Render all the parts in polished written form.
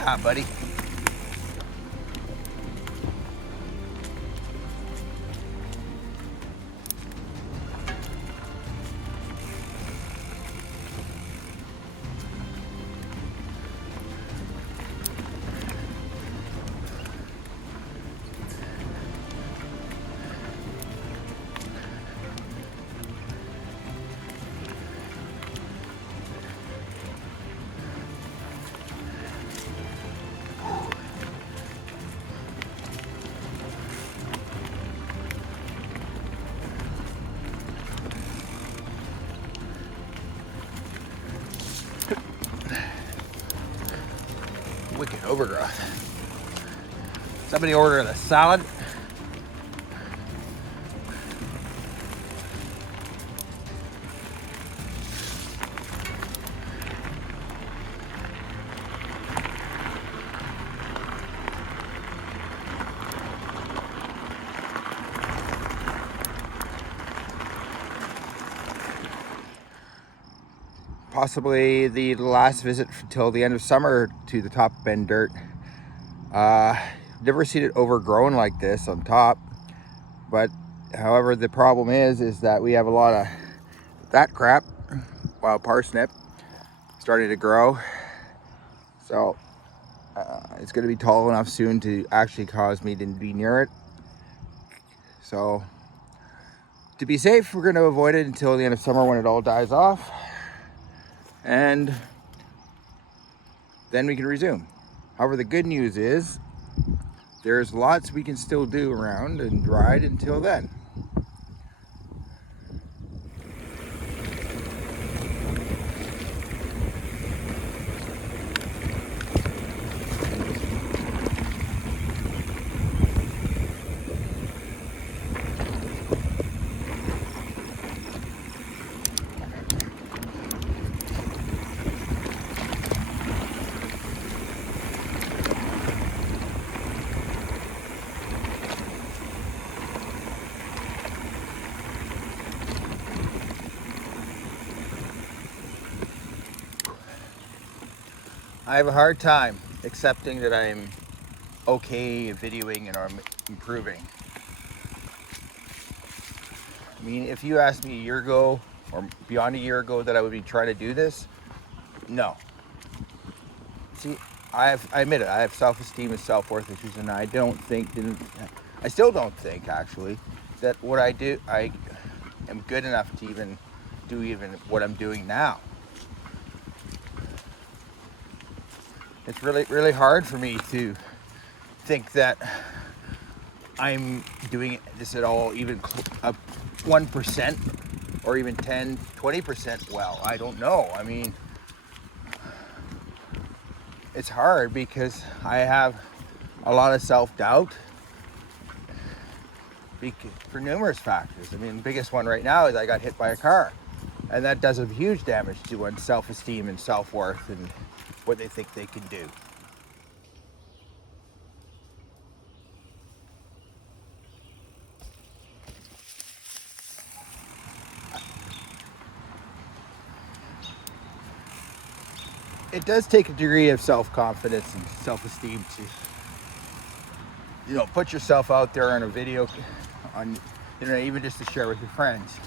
Yeah, buddy. Wicked overgrowth. Somebody ordered a salad. Possibly the last visit until the end of summer to the top bend dirt. Never seen it overgrown like this on top, but however the problem is that we have a lot of that crap, wild parsnip, starting to grow. So it's going to be tall enough soon to actually cause me to be near it. So to be safe, we're going to avoid it until the end of summer when it all dies off, and then we can resume. However, the good news is there's lots we can still do around and ride until then. I have a hard time accepting that I'm okay videoing and I'm improving. I mean, if you asked me a year ago or beyond a year ago that I would be trying to do this, no. See, I admit it, I have self-esteem and self-worth issues, and I still don't think actually that what I do, I am good enough to even do what I'm doing now. It's really, really hard for me to think that I'm doing this at all, even 1% or even 10, 20% well. I don't know. I mean, it's hard because I have a lot of self-doubt for numerous factors. I mean, the biggest one right now is I got hit by a car, and that does a huge damage to one's self-esteem and self-worth and what they think they can do. It does take a degree of self-confidence and self-esteem to, put yourself out there on a video, on internet, even just to share with your friends,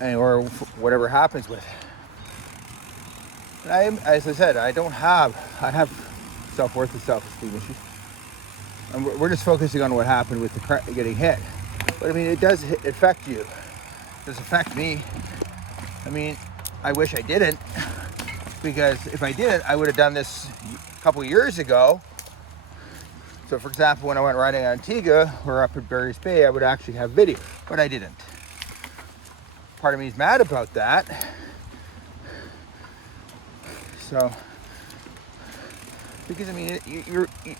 or whatever happens with it. And as I said, I have self-worth and self-esteem issues, and we're just focusing on what happened with the getting hit. But I mean, it does affect you. It does affect me. I mean, I wish I didn't, because if I didn't, I would have done this a couple of years ago. So for example, when I went riding on Antigua or up at Barry's Bay, I would actually have video, but I didn't. Part of me is mad about that. So, because I mean,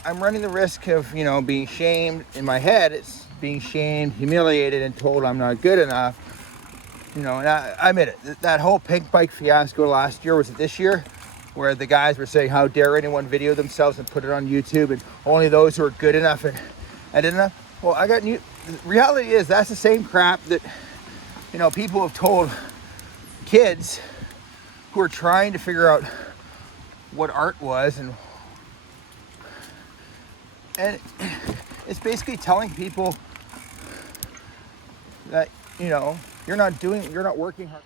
I'm running the risk of, being shamed. In my head, it's being shamed, humiliated, and told I'm not good enough. And I admit it, that whole pink bike fiasco last year, was it this year? Where the guys were saying, how dare anyone video themselves and put it on YouTube, and only those who are good enough and did enough. Well, the reality is that's the same crap that, people have told kids who are trying to figure out what art was, and it's basically telling people that, you know, you're not working hard.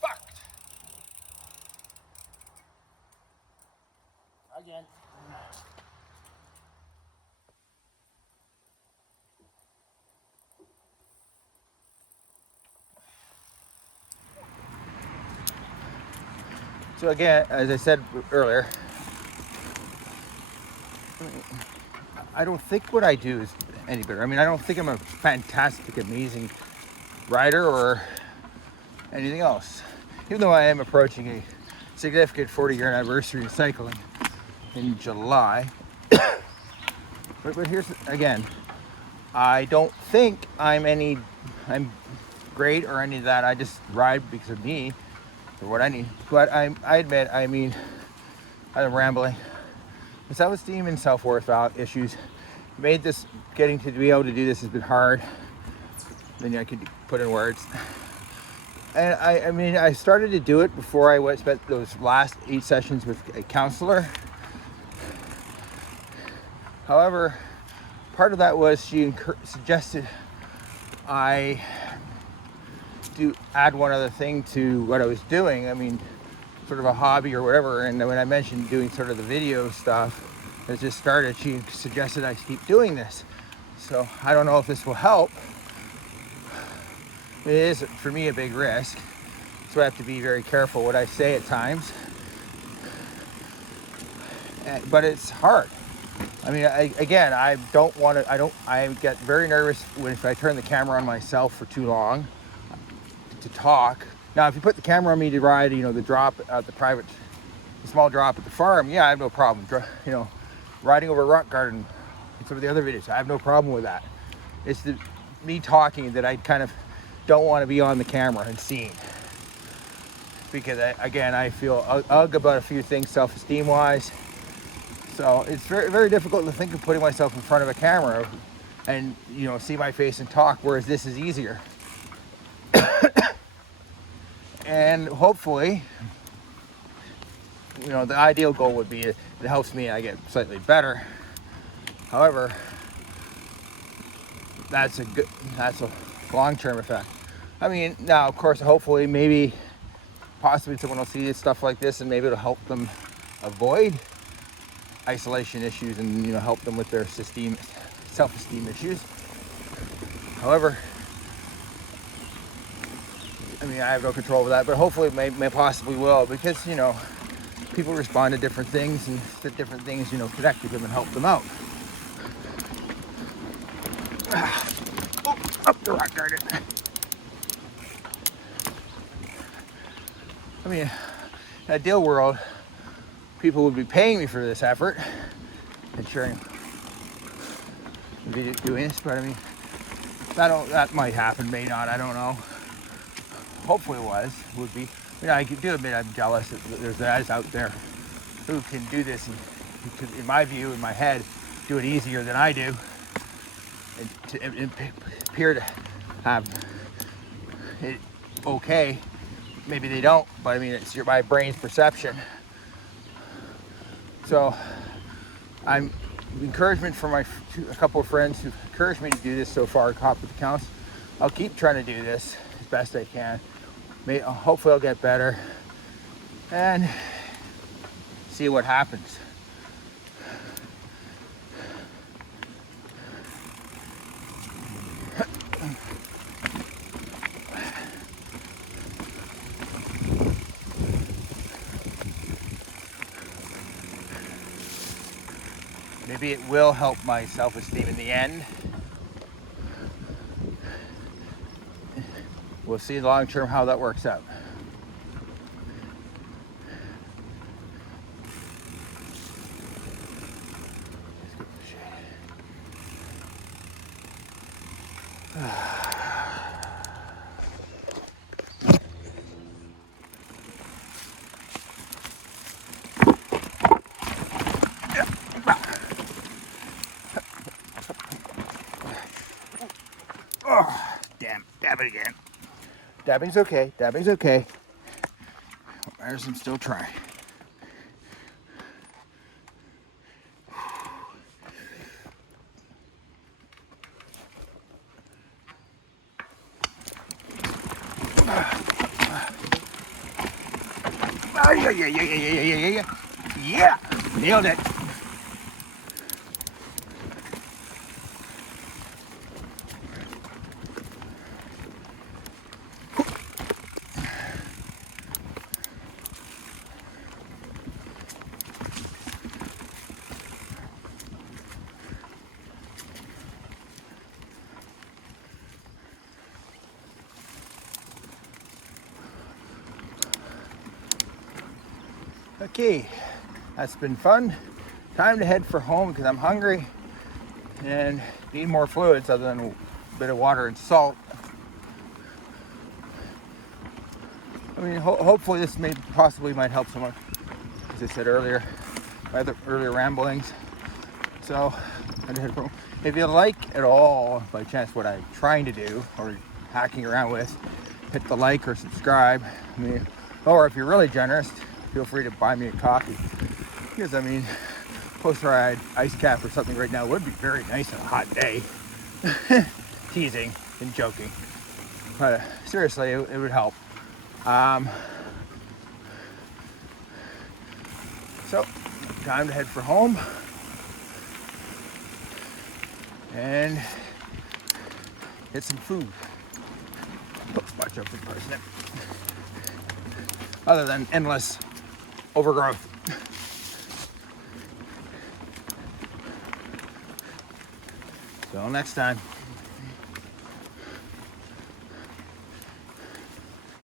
Fucked. Again. So again, as I said earlier, I don't think what I do is any better. I mean, I don't think I'm a fantastic, amazing rider or anything else. Even though I am approaching a significant 40-year anniversary of cycling in July. But here's, again, I don't think I'm great or any of that. I just ride because of me or what I need. But I admit, I mean, I'm rambling. The self-esteem and self-worth issues made this, getting to be able to do this has been hard. Then I could put in words. And I mean, I started to do it before I spent those last 8 sessions with a counselor. However, part of that was she suggested I add one other thing to what I was doing. I mean, sort of a hobby or whatever. And when I mentioned doing sort of the video stuff, it just started. She suggested I keep doing this. So I don't know if this will help. It is, for me, a big risk. So I have to be very careful what I say at times. But it's hard. I mean, again, I get very nervous if I turn the camera on myself for too long to talk. Now, if you put the camera on me to ride, you know, the small drop at the farm, yeah, I have no problem. You know, riding over a rock garden and some of the other videos, I have no problem with that. It's me talking that I kind of don't want to be on the camera and seen. Because, I feel ugh about a few things self-esteem wise. So it's very, very difficult to think of putting myself in front of a camera and, you know, see my face and talk, whereas this is easier. And hopefully, you know, the ideal goal would be it helps me and I get slightly better. However, that's a long-term effect. I mean, now, of course, hopefully, maybe, possibly someone will see stuff like this and maybe it'll help them avoid isolation issues and, you know, help them with their self-esteem issues. However, I mean, I have no control over that, but hopefully it may possibly will, because, you know, people respond to different things, and the different things, you know, connect with them and help them out. Oh, up the rock garden. I mean, in an ideal world, people would be paying me for this effort and sharing video doing this, but I mean, that might happen, may not, I don't know. Hopefully would be. I mean, I do admit I'm jealous that there's guys out there who can do this and who can, in my view, in my head, do it easier than I do, and appear to have it okay. Maybe they don't, but I mean, it's my brain's perception. So I'm encouragement from a couple of friends who've encouraged me to do this so far, cop with the counts. I'll keep trying to do this as best I can. Hopefully I'll get better and see what happens. maybe it will help my self-esteem in the end. We'll see long term how that works out. Oh, damn, dab it again. Dabbing's okay, dabbing's okay. There's I'm still trying. Oh, yeah, nailed it. Okay, that's been fun. Time to head for home because I'm hungry and need more fluids other than a bit of water and salt. I mean, hopefully this possibly might help someone, as I said earlier, my other earlier ramblings. So, if you like at all, by chance, what I'm trying to do or hacking around with, hit the like or subscribe. I mean, or if you're really generous, feel free to buy me a coffee. Because I mean, post-ride ice cap or something right now would be very nice on a hot day. Teasing and joking, but seriously, it would help. So, time to head for home and get some food. Watch out for parsnip. Other than endless overgrowth. Till next time.